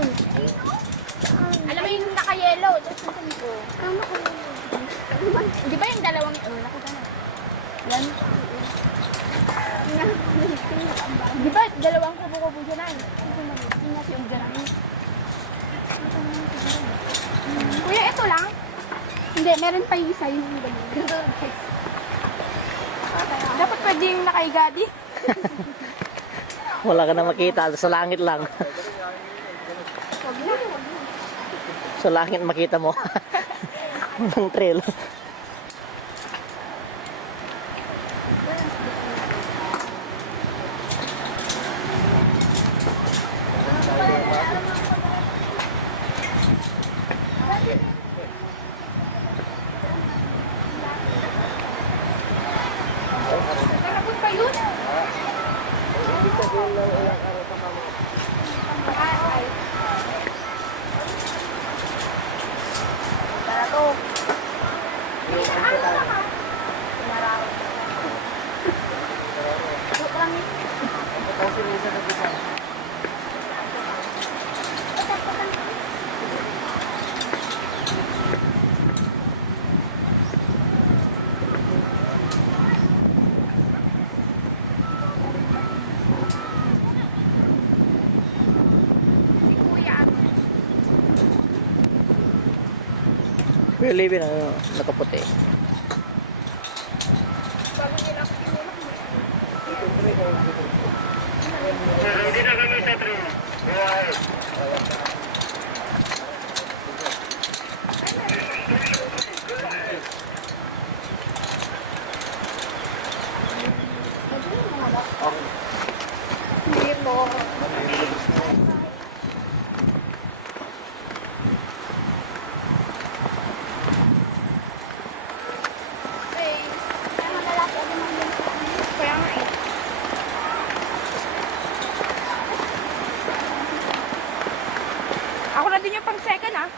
Saan? Alam mo yung naka-yellow, tapos nasan ko. Ano ko? Di ba yung dalawang, nakita na. Yan. Di ba dalawang kubo-kubo dyan ay? Yung nasa yung dyan ay. Kuya, ito lang? Hindi, meron pa yung isa yung ganyan. Dapat pwede yung nakaigadi. Wala ka na makita. Sa langit lang. Wag na. Sa langit makita mo. Ng trail. Narapot pa yun. Ay. Para to. Si Kuya. Kuya Livin, nakaputi. Bago nila ako tinulak mo. Hindi na kami sa train. Dito. Kaya malalaki ako naman yung kaya nga eh. Ako na din yung pang second ah.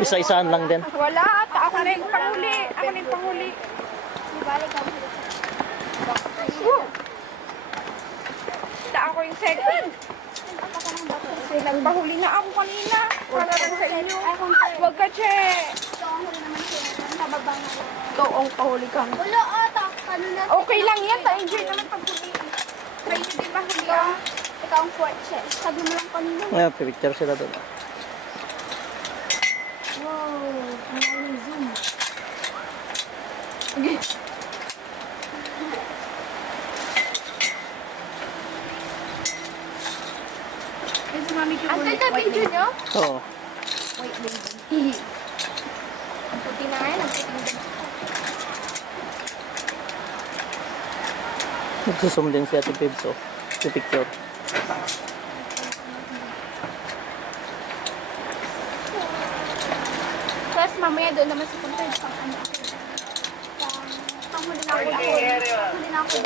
Isa-isaan lang din. Wala, ako na yung panghuli. Ako na yung panghuli. Ako yung second. Kasi nagpahuli na ako kanina. Para lang sa inyo. Huwag ka, Che. Ito ang pahuli ka. Wala ata. Kanina. Okay lang yan. Ta-enjoy naman paghuli. Try nyo din mahuli ah. Ikaw ang fourth chef. Sabi mo lang kanina. Ngayon, picture sila doon. Wow. Ang zoom. Ang ganda video nyo. Oo. Wait, baby. Ang puti na ngayon. Ang puti na. Nagsusum din si Ate Pibs, oh. Si picture. Tapos mamaya doon naman sa punta. Panghuli na ako. Panghuli na ako.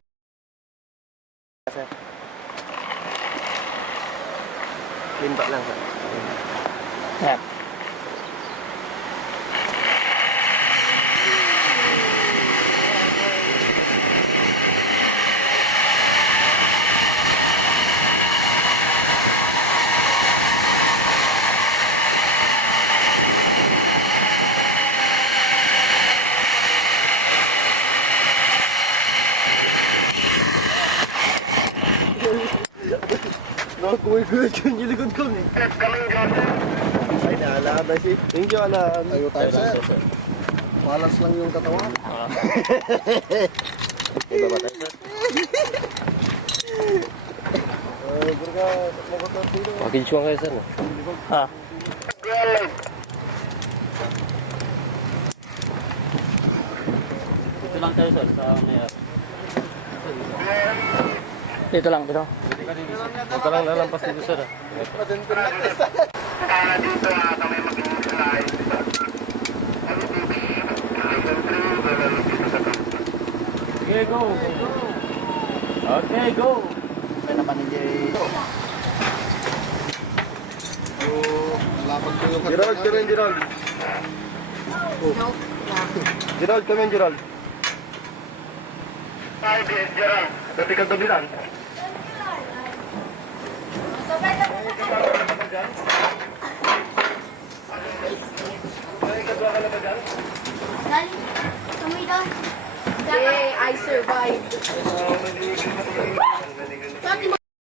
Limba lang sa. Yan. Nakakuwi-kuwi yun yung likod ko eh. Ay, naalala na siya. Thank you, alam. Tayo tayo, sir. Malas lang yung katawan. Iba ba tayo, sir? Burga, makotot dito. Pakinsyon kayo, sir. Ha? Dito lang tayo, sir. Sa may... Dito lang, dito. Huwag ka lang lalampas dito, sir. Padentun lang, testa. Kaya dito kami mag-slide. Okay, go. Okay, go. Kaya naman hindi... Lapag ko yung... Gerald, ka rin, Gerald. Gerald, kami, Gerald. Ay, Gerald. Dati kang tabilan. So, pwede mo sa survived.